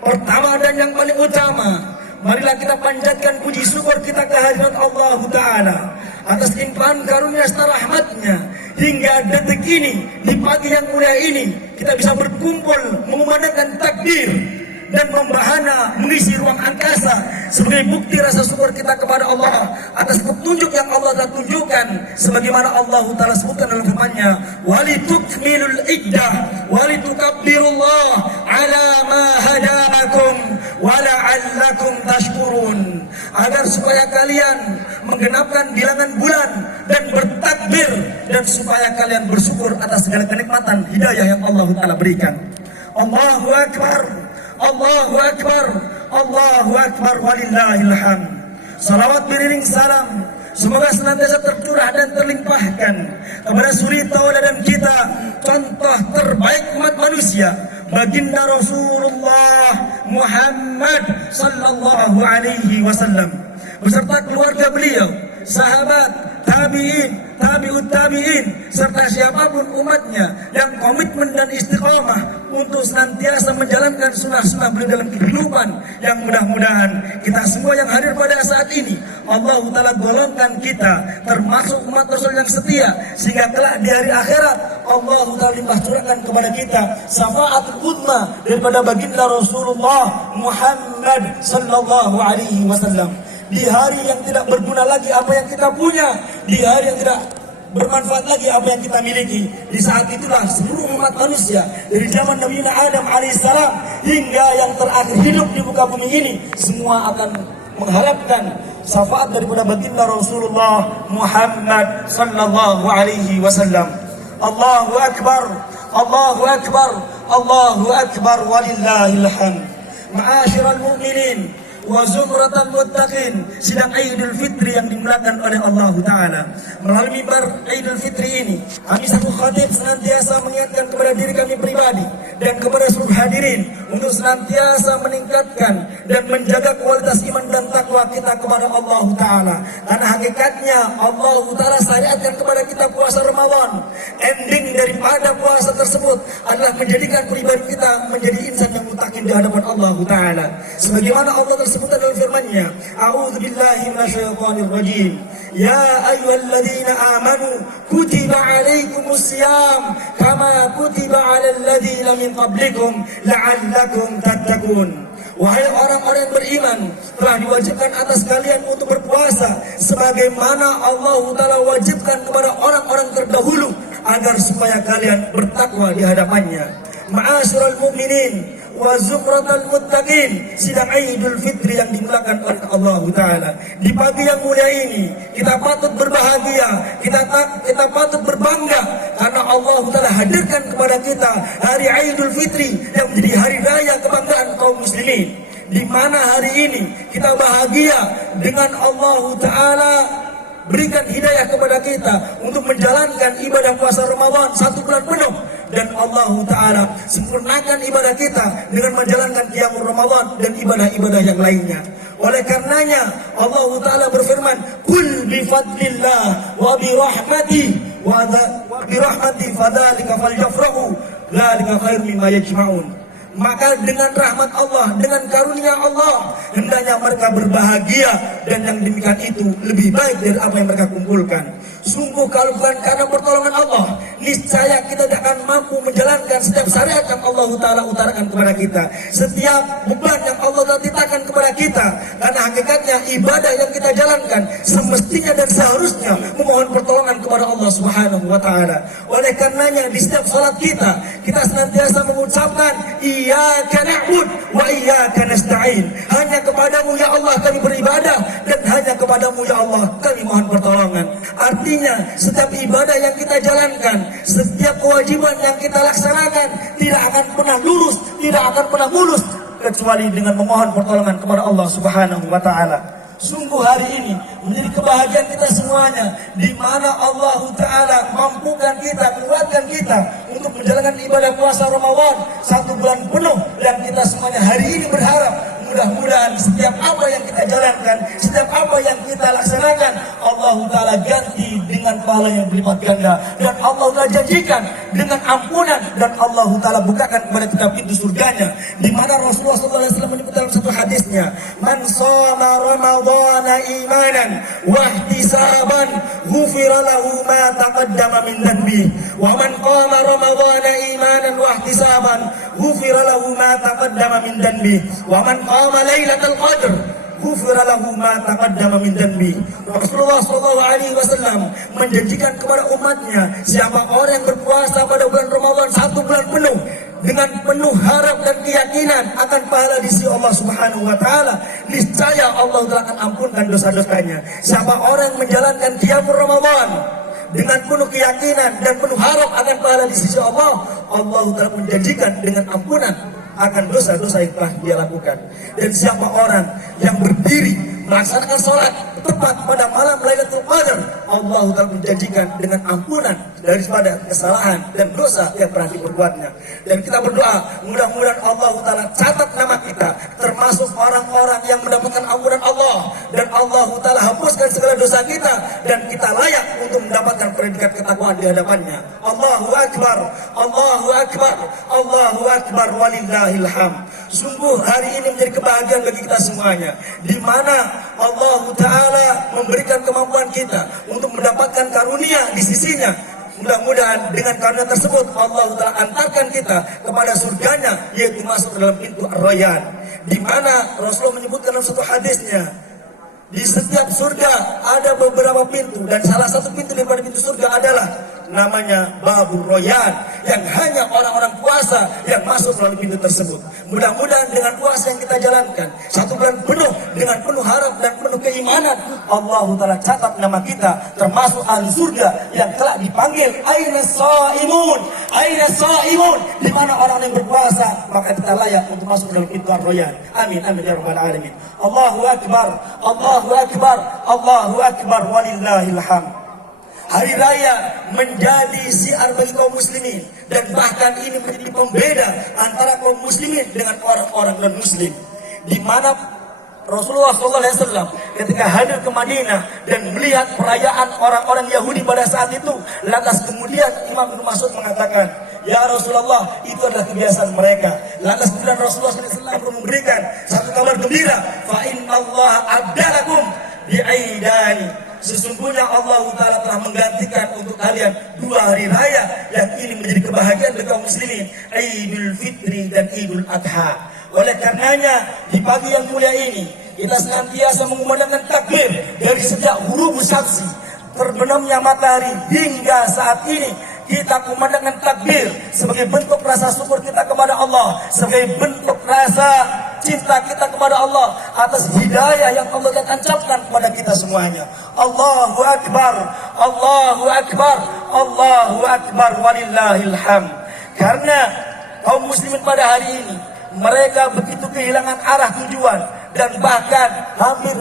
Pertama dan yang paling utama, marilah kita panjatkan puji syukur kita kehadirat Allah Ta'ala atas limpahan karunia serta rahmatnya. Hingga detik ini, di pagi yang mulia ini, kita bisa berkumpul mengumandangkan takbir dan membahana mengisi ruang angkasa sebagai bukti rasa syukur kita kepada Allah atas petunjuk yang Allah telah tunjukkan, sebagaimana Allah Ta'ala sebutkan dalam firman-Nya, walitukmilul iddah walitukabbirullaha ala ma hadakum wala'allakum tashkurun, agar supaya kalian menggenapkan bilangan bulan dan bertakbir, dan supaya kalian bersyukur atas segala kenikmatan hidayah yang Allah Ta'ala berikan. Allahu Akbar, Allahu Akbar, Allahu Akbar, walillahil hamd. Salawat beriring salam semoga senantiasa tercurah dan terlimpahkan kepada suri tauladan kita, contoh terbaik umat manusia, baginda Rasulullah Muhammad sallallahu alaihi wasallam, beserta keluarga beliau, sahabat, tabi'in, tabi'ut tabi'in, serta siapapun umatnya yang komitmen dan istiqomah untuk senantiasa menjalankan sunnah-sunnah beliau dalam kehidupan, yang mudah-mudahan kita semua yang hadir pada saat ini Allah Ta'ala golongkan kita termasuk umat Rasul yang setia, sehingga kelak di hari akhirat Allah Ta'ala limpah curahkan kepada kita syafaatul uzma daripada baginda Rasulullah Muhammad sallallahu alaihi wasallam. Di hari yang tidak berguna lagi apa yang kita punya, di hari yang tidak bermanfaat lagi apa yang kita miliki, di saat itulah seluruh umat manusia dari zaman Nabi Adam alaihissalam hingga yang terakhir hidup di muka bumi ini, semua akan mengharapkan syafaat daripada baginda Rasulullah Muhammad sallallahu alaihi wasallam. Allahu Akbar, Allahu Akbar, Allahu Akbar, walillahil hamd. Ma'asyiral mu'minin wa zumratal muttaqin, sidang Idul Fitri yang dimulakan oleh Allah Ta'ala. Melalui mimbar Idul Fitri ini, kami satu khatib senantiasa mengingatkan kepada diri kami pribadi dan kepada seluruh hadirin untuk senantiasa meningkatkan dan menjaga kualitas iman dan takwa kita kepada Allah Ta'ala. Karena hakikatnya Allah Ta'ala syariatkan kepada kita puasa Ramadan. Ending daripada puasa tersebut adalah menjadikan pribadi kita menjadi insan yang mutakin di hadapan Allah Ta'ala. Sebagaimana Allah tersebut dalam firman-Nya, a'udzubillahi minasyaitonir rajim, ya ayyuhalladzina amanu kutiba alaikumusiyam kama kutiba alal ladzina min qablikum la'allakum tattaqun. Wahai orang-orang yang beriman, telah diwajibkan atas kalian untuk berpuasa sebagaimana Allah Ta'ala wajibkan kepada orang-orang terdahulu, agar supaya kalian bertakwa di hadapannya. Ma'asyiral mu'minin wa zumratal muttaqin, sidang Idul Fitri yang dimulakan oleh Allah Ta'ala. Di pagi yang mulia ini kita patut berbahagia, kita patut berbangga, karena Allah Ta'ala hadirkan kepada kita hari Idul Fitri yang menjadi hari raya kebanggaan kaum muslimin, di mana hari ini kita bahagia dengan Allah Ta'ala berikan hidayah kepada kita untuk menjalankan ibadah puasa Ramadan 1 bulan penuh, dan Allah Ta'ala sempurnakan ibadah kita dengan menjalankan qiyamul Ramadan dan ibadah-ibadah yang lainnya. Oleh karenanya Allah Ta'ala berfirman, kul bifadlillah wa birahmati fadzalika falyafrahu dzalika khairum mimma yajma'un. Maka dengan rahmat Allah, dengan karunia Allah, hendaknya mereka berbahagia, dan yang demikian itu lebih baik dari apa yang mereka kumpulkan. Sungguh kalau bukan karena pertolongan Allah, niscaya kita tidak akan mampu menjalankan setiap syariat yang Allah Ta'ala utarakan kepada kita, setiap beban yang Allah Ta'ala titahkan kepada kita. Karena hakikatnya ibadah yang kita jalankan semestinya dan seharusnya memohon pertolongan kepada Allah Subhanahu wa Ta'ala. Oleh karenanya di setiap salat kita senantiasa mengucapkan iyyaka na'bud wa iyyaka nasta'in. Hanya kepadamu ya Allah kami beribadah, dan hanya kepadamu ya Allah kami mohon pertolongan. Artinya setiap ibadah yang kita jalankan, setiap kewajiban yang kita laksanakan tidak akan pernah lurus, tidak akan pernah mulus kecuali dengan memohon pertolongan kepada Allah Subhanahu wa Ta'ala. Sungguh hari ini menjadi kebahagiaan kita semuanya, di mana Allah Ta'ala mampukan kita, kuatkan kita untuk menjalankan ibadah puasa Ramadan 1 bulan penuh, dan kita semuanya hari ini berharap mudah-mudahan setiap apa yang kita jalankan, setiap apa yang kita laksanakan, Allah Ta'ala ganti dengan pahala yang berlipat ganda, dan Allah Ta'ala janjikan dengan ampunan dan Allah Ta'ala bukakan kepada kita pintu surganya. Di mana Rasulullah SAW menyebut dalam satu hadisnya, man shoma ramadhana imanan wa ihtisaban ghufira lahu ma taqaddama min dhanbi wa man qama ramadhana imanan wa ihtisaban ghufira lahu ma taqaddama min dhanbi wa man qama lailatul qadr ghufira lahu ma taqaddama min dhanbi. Rasulullah SAW menjanjikan kepada umatnya, siapa orang yang berpuasa pada bulan Ramadan 1 bulan penuh dengan penuh harap dan keyakinan akan pahala di sisi Allah Subhanahu wa taala, niscaya Allah akan ampunkan dosa-dosanya. Siapa orang yang menjalankan qiyamul Ramadan dengan penuh keyakinan dan penuh harap akan pahala di sisi Allah, Allah telah menjanjikan dengan ampunan akan dosa-dosa yang telah dia lakukan. Dan siapa orang yang berdiri melaksanakan sholat tepat pada malam Lailatul Qadar, Allah telah menjanjikan dengan ampunan daripada kesalahan dan dosa yang pernah diperbuatnya. Dan kita berdoa, mudah-mudahan Allah Ta'ala catat nama kita termasuk orang-orang yang mendapatkan ampunan Allah, dan Allah Ta'ala hapuskan segala dosa kita, dan kita layak untuk mendapatkan predikat ketakwaan di hadapannya. Allahu Akbar, Allahu Akbar, Allahu Akbar, walillahil hamd. Sungguh hari ini menjadi kebahagiaan bagi kita semuanya, di mana Allah Ta'ala memberikan kemampuan kita untuk mendapatkan karunia di sisinya. Mudah-mudahan dengan karunia tersebut Allah Ta'ala antarkan kita kepada surganya, yaitu masuk dalam pintu Ar-Rayyan, di mana Rasulullah menyebutkan dalam satu hadisnya, di setiap surga ada beberapa pintu, dan salah satu pintu daripada pintu surga adalah namanya Babur Rayyan, yang hanya orang-orang puasa yang masuk melalui pintu tersebut. Mudah-mudahan dengan puasa yang kita jalankan 1 bulan penuh dengan penuh harap dan penuh keimanan, Allah Ta'ala catat nama kita termasuk ahli surga yang telah dipanggil aina shaimun, aina shaimun, di mana orang yang berpuasa maka kita layak untuk masuk dalam pintu Ar-Rayyan. Amin amin ya rabbal alamin. Allahu Akbar, Allahu Akbar, Allahu Akbar, walillahil hamd. Hari raya menjadi syiar bagi kaum muslimin, dan bahkan ini menjadi pembeda antara kaum muslimin dengan orang-orang non-muslim, di mana Rasulullah SAW ketika hadir ke Madinah dan melihat perayaan orang-orang Yahudi pada saat itu, lantas kemudian Imam Ibnu Mas'ud mengatakan, ya Rasulullah, itu adalah kebiasaan mereka. Lantas kemudian Rasulullah SAW memberikan satu kabar gembira, fa inna Allah abdalakum bi'aidani, sesungguhnya Allah Ta'ala telah menggantikan untuk kalian 2 hari raya yang ini menjadi kebahagiaan bagi kaum muslimin, Idul Fitri dan Idul Adha. Oleh karenanya di pagi yang mulia ini kita senantiasa mengumandangkan takbir dari sejak huruf syamsi, terbenamnya matahari hingga saat ini. Kita kumandangkan takbir sebagai bentuk rasa syukur kita kepada Allah, sebagai bentuk rasa cinta kita kepada Allah atas hidayah yang Allah telah tancapkan kepada kita semuanya. Allahu Akbar, Allahu Akbar, Allahu Akbar, walillahil hamd. Karena kaum muslimin pada hari ini mereka begitu kehilangan arah tujuan, dan bahkan hampir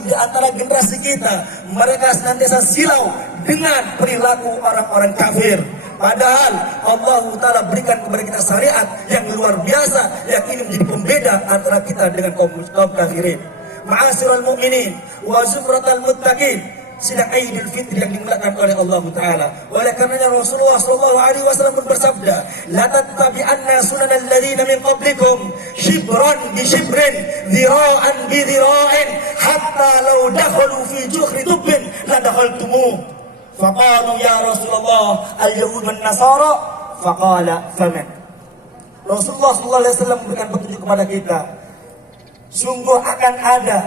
di antara generasi kita mereka senantiasa silau dengan perilaku orang-orang kafir. Padahal Allah Ta'ala berikan kepada kita syariat yang luar biasa, yang ini menjadi pembeda antara kita dengan kaum kafirin. Ma'asyiral mu'minin wa zumratal muttaqin, sidang Idul Fitri yang dimuliakan oleh Allah Ta'ala. Oleh karenanya Rasulullah SAW bersabda, la tattabi'anna sunanal ladzina min qablikum shibran bi shibrin, dhira'an bi dhira'in, hatta law dakhalu fi juhri dubbin la dakhaltumuh. Faqalu ya Rasulullah al-yahud wan nasara, faqala faman. Rasulullah SAW memberikan petunjuk kepada kita, sungguh akan ada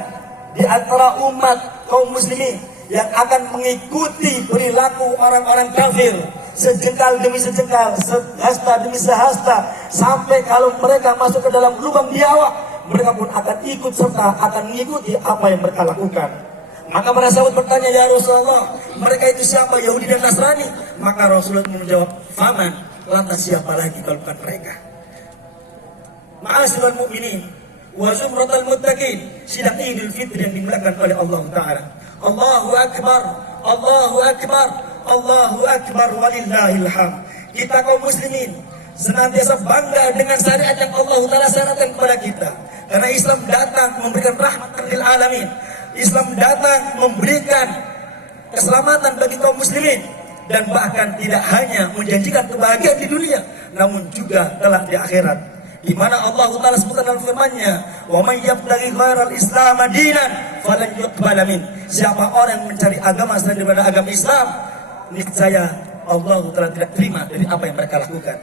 di antara umat kaum muslimin yang akan mengikuti perilaku orang-orang kafir, sejengkal demi sejengkal, sehasta demi sehasta, sampai kalau mereka masuk ke dalam lubang biawak, mereka pun akan ikut serta akan mengikuti apa yang mereka lakukan. Maka para sahabat bertanya, ya Rasulullah, mereka itu siapa, Yahudi dan Nasrani? Maka Rasulullah menjawab, faman, lantas siapa lagi kalau bukan mereka? Ma'asyiral mu'minin wa zumratal muttaqin, sidang Idul Fitri yang dimuliakan oleh Allah Ta'ala. Allahu Akbar, Allahu Akbar, Allahu Akbar, walillahil hamd. Kita kaum muslimin senantiasa bangga dengan syariat yang Allah Ta'ala syaratkan kepada kita, karena Islam datang memberikan rahmatan lil alamin. Islam datang memberikan keselamatan bagi kaum muslimin, dan bahkan tidak hanya menjanjikan kebahagiaan di dunia, namun juga kelak di akhirat. Di mana Allah Ta'ala sebutkan dalam firman-Nya, "Wa may yabtaghi ghairal Islam dinan falan yuqbala min." Siapa orang yang mencari agama selain daripada agama Islam, niscaya Allah Ta'ala tidak terima dari apa yang mereka lakukan.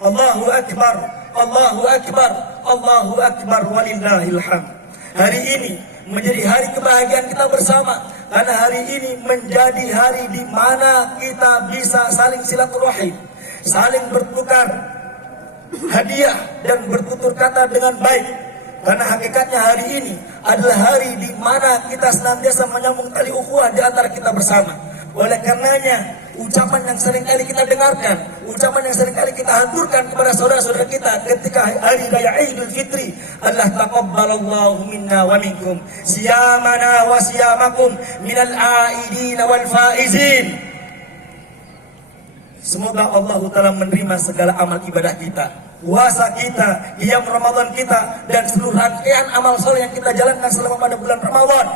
Allahu Akbar, Allahu Akbar, Allahu Akbar, walillahil hamd. Hari ini menjadi hari kebahagiaan kita bersama, karena hari ini menjadi hari di mana kita bisa saling silaturahim, saling bertukar hadiah dan bertutur kata dengan baik. Karena hakikatnya hari ini adalah hari di mana kita senantiasa menyambung tali ukhuwah di antara kita bersama. Oleh karenanya, ucapan yang sering kali kita dengarkan, ucapan yang sering kali kita haturkan kepada saudara-saudara kita ketika hari raya Idul Fitri adalah taqabbalallahu minna wa minkum siyamana wa siyamakum minal aidin wal faizin. Semoga Allah Ta'ala menerima segala amal ibadah kita, puasa kita, qiyam Ramadan kita, dan seluruh rangkaian amal soleh yang kita jalankan selama pada bulan Ramadan.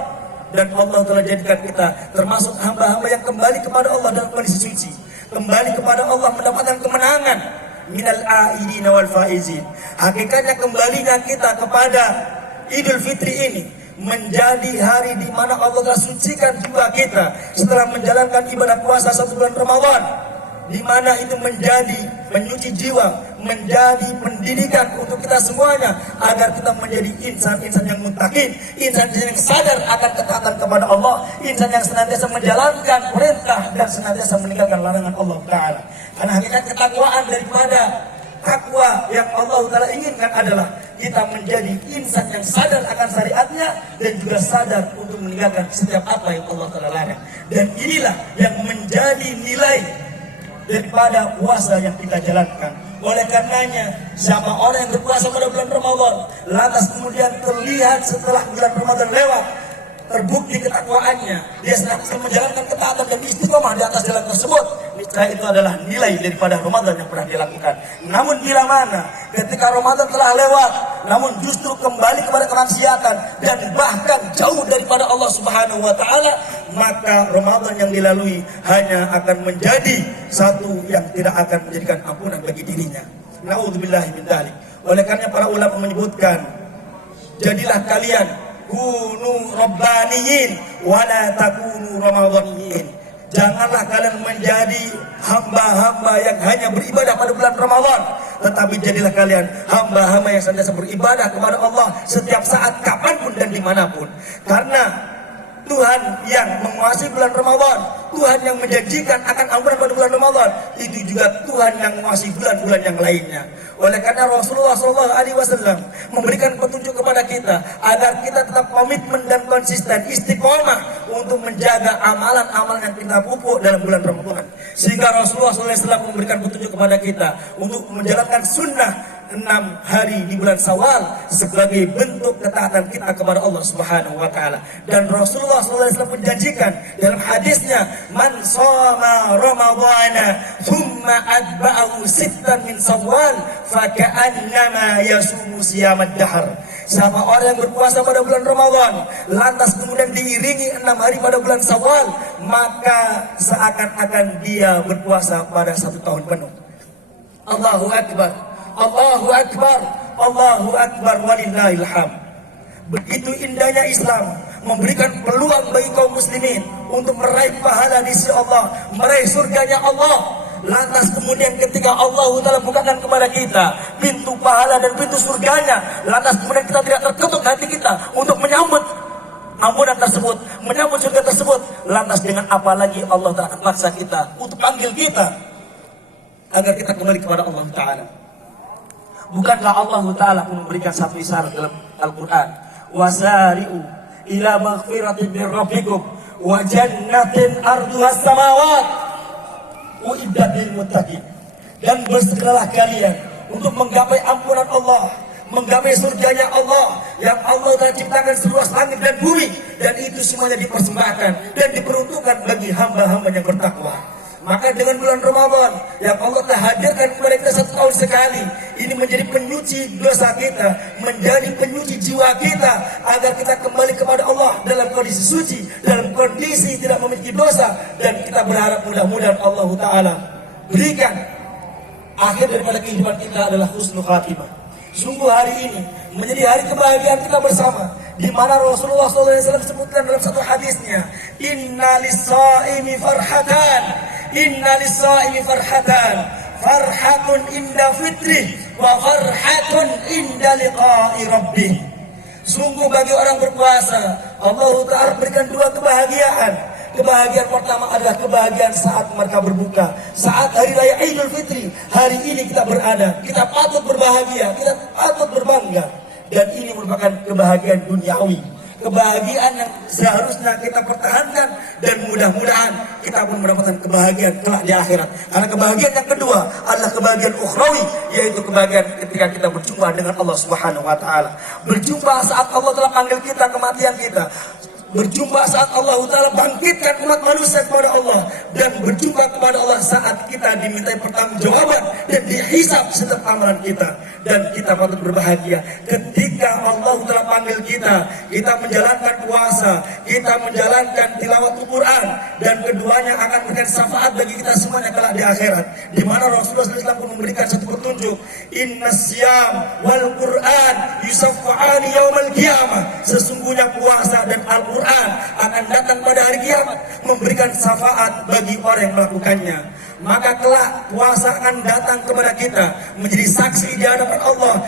Dan Allah Ta'ala jadikan kita termasuk hamba-hamba yang kembali kepada Allah dalam kondisi suci, kembali kepada Allah mendapatkan kemenangan. Minal aidin wal faizin. Hakikatnya kembalinya kita kepada Idul Fitri ini menjadi hari di mana Allah Ta'ala sucikan jiwa kita setelah menjalankan ibadah puasa 1 bulan Ramadan, di mana itu menjadi menyuci jiwa, menjadi pendidikan untuk kita semuanya agar kita menjadi insan-insan yang muttaqin, insan yang sadar akan ketaatan kepada Allah, insan yang senantiasa menjalankan perintah dan senantiasa meninggalkan larangan Allah Ta'ala. Karena hakikat ketakwaan daripada takwa yang Allah Ta'ala inginkan adalah kita menjadi insan yang sadar akan syariatnya dan juga sadar untuk meninggalkan setiap apa yang Allah Ta'ala larang. Dan inilah yang menjadi nilai daripada puasa yang kita jalankan. Oleh karenanya, siapa orang yang berpuasa pada bulan Ramadan, lantas kemudian terlihat setelah bulan Ramadan lewat, terbukti ketakwaannya, dia senantiasa menjalankan ketaatan dan istiqomah di atas jalan tersebut, niscaya itu adalah nilai daripada Ramadan yang pernah dilakukan. Namun bila mana ketika Ramadan telah lewat, namun justru kembali kepada kemaksiatan dan bahkan jauh daripada Allah Subhanahu wa Ta'ala, maka Ramadan yang dilalui hanya akan menjadi satu yang tidak akan menjadikan ampunan bagi dirinya. Na'udzubillahi min dzalik. Oleh karena para ulama menyebutkan, jadilah kalian kunu rabbaniyin wala takunu ramadhaniyin. Janganlah kalian menjadi hamba-hamba yang hanya beribadah pada bulan Ramadan, tetapi jadilah kalian hamba-hamba yang senantiasa beribadah kepada Allah setiap saat, kapanpun dan dimanapun. Karena Tuhan yang menguasai bulan Ramadan, Tuhan yang menjanjikan akan ampunan pada bulan Ramadan, itu juga Tuhan yang menguasai bulan-bulan yang lainnya. Oleh karena Rasulullah SAW memberikan petunjuk kepada kita agar kita tetap komitmen dan konsisten istiqomah untuk menjaga amalan-amalan yang kita pupuk dalam bulan Ramadan. Sehingga Rasulullah SAW memberikan petunjuk kepada kita untuk menjalankan sunnah 6 hari di bulan Syawal sebagai bentuk ketaatan kita kepada Allah Subhanahu wa Ta'ala. Dan Rasulullah SAW menjanjikan dalam hadisnya, man shoma ramadhana thumma adba'ahu sittan min Syawal faka'annama yasumu siyamad dahr. Siapa orang yang berpuasa pada bulan Ramadan lantas kemudian diiringi 6 hari pada bulan Syawal, maka seakan-akan dia berpuasa pada 1 tahun penuh. Allahu Akbar, Allahu Akbar, Allahu Akbar, walillahil hamd. Begitu indahnya Islam memberikan peluang bagi kaum muslimin untuk meraih pahala di sisi Allah, meraih surganya Allah. Lantas kemudian ketika Allah Ta'ala bukakan kepada kita pintu pahala dan pintu surganya, lantas kemudian kita tidak terketuk hati kita untuk menyambut ampunan tersebut, menyambut surga tersebut. Lantas dengan apa lagi Allah Ta'ala paksa kita untuk panggil kita agar kita kembali kepada Allah Ta'ala. Bukankah Allah Ta'ala memberikan satu isyarat dalam Al-Quran, wasari'u ila maghfiratin min rabbikum wa jannatin arduhas samawat uiddat lil muttaqin. Dan bersegeralah kalian untuk menggapai ampunan Allah, menggapai surganya Allah yang Allah telah ciptakan seluas langit dan bumi, dan itu semuanya dipersembahkan dan diperuntukkan bagi hamba-hamba yang bertakwa. Maka dengan bulan Ramadan yang Allah telah hadirkan kepada kita 1 tahun sekali, ini menjadi penyuci dosa kita, menjadi penyuci jiwa kita, agar kita kembali kepada Allah dalam kondisi suci, dalam kondisi tidak memiliki dosa. Dan kita berharap mudah-mudahan Allah Ta'ala berikan akhir daripada kehidupan kita adalah husnul khatimah. Sungguh hari ini menjadi hari kebahagiaan kita bersama, di mana Rasulullah SAW sebutkan dalam satu hadisnya, Inna lis-saimi farhatan, Inna lis-saimi farhatan, farhatun inda fitrih, wa farhatun inda liqa'i rabbih. Sungguh bagi orang berpuasa, Allah Ta'ala berikan 2 kebahagiaan. Kebahagiaan pertama adalah kebahagiaan saat mereka berbuka, saat hari raya Idul Fitri. Hari ini kita berada, kita patut berbahagia, kita patut berbangga. Dan ini merupakan kebahagiaan duniawi, kebahagiaan yang seharusnya kita pertahankan, dan mudah-mudahan kita pun mendapatkan kebahagiaan kelak di akhirat. Karena kebahagiaan yang kedua adalah kebahagiaan ukhrawi, yaitu kebahagiaan ketika kita berjumpa dengan Allah Subhanahu wa Ta'ala. Berjumpa saat Allah telah panggil kita kematian kita, berjumpa saat Allah Ta'ala bangkitkan umat manusia kepada Allah, dan berjumpa kepada Allah saat kita dimintai pertanggungjawaban dan dihisab setiap amalan kita. Dan kita patut berbahagia ketika Allah Ta'ala panggil kita, kita menjalankan puasa, kita menjalankan tilawat Al-Quran, dan keduanya akan memberikan syafaat bagi kita semuanya kelak di akhirat. Di mana Rasulullah SAW pun memberikan satu petunjuk, Inna siyam wal Quran yusaffa'ani yaumal qiyamah. Sesungguhnya puasa dan Al-Quran akan datang pada hari kiamat, memberikan syafaat bagi orang yang melakukannya. Maka kelak puasa akan datang kepada kita menjadi saksi di hadapan Allah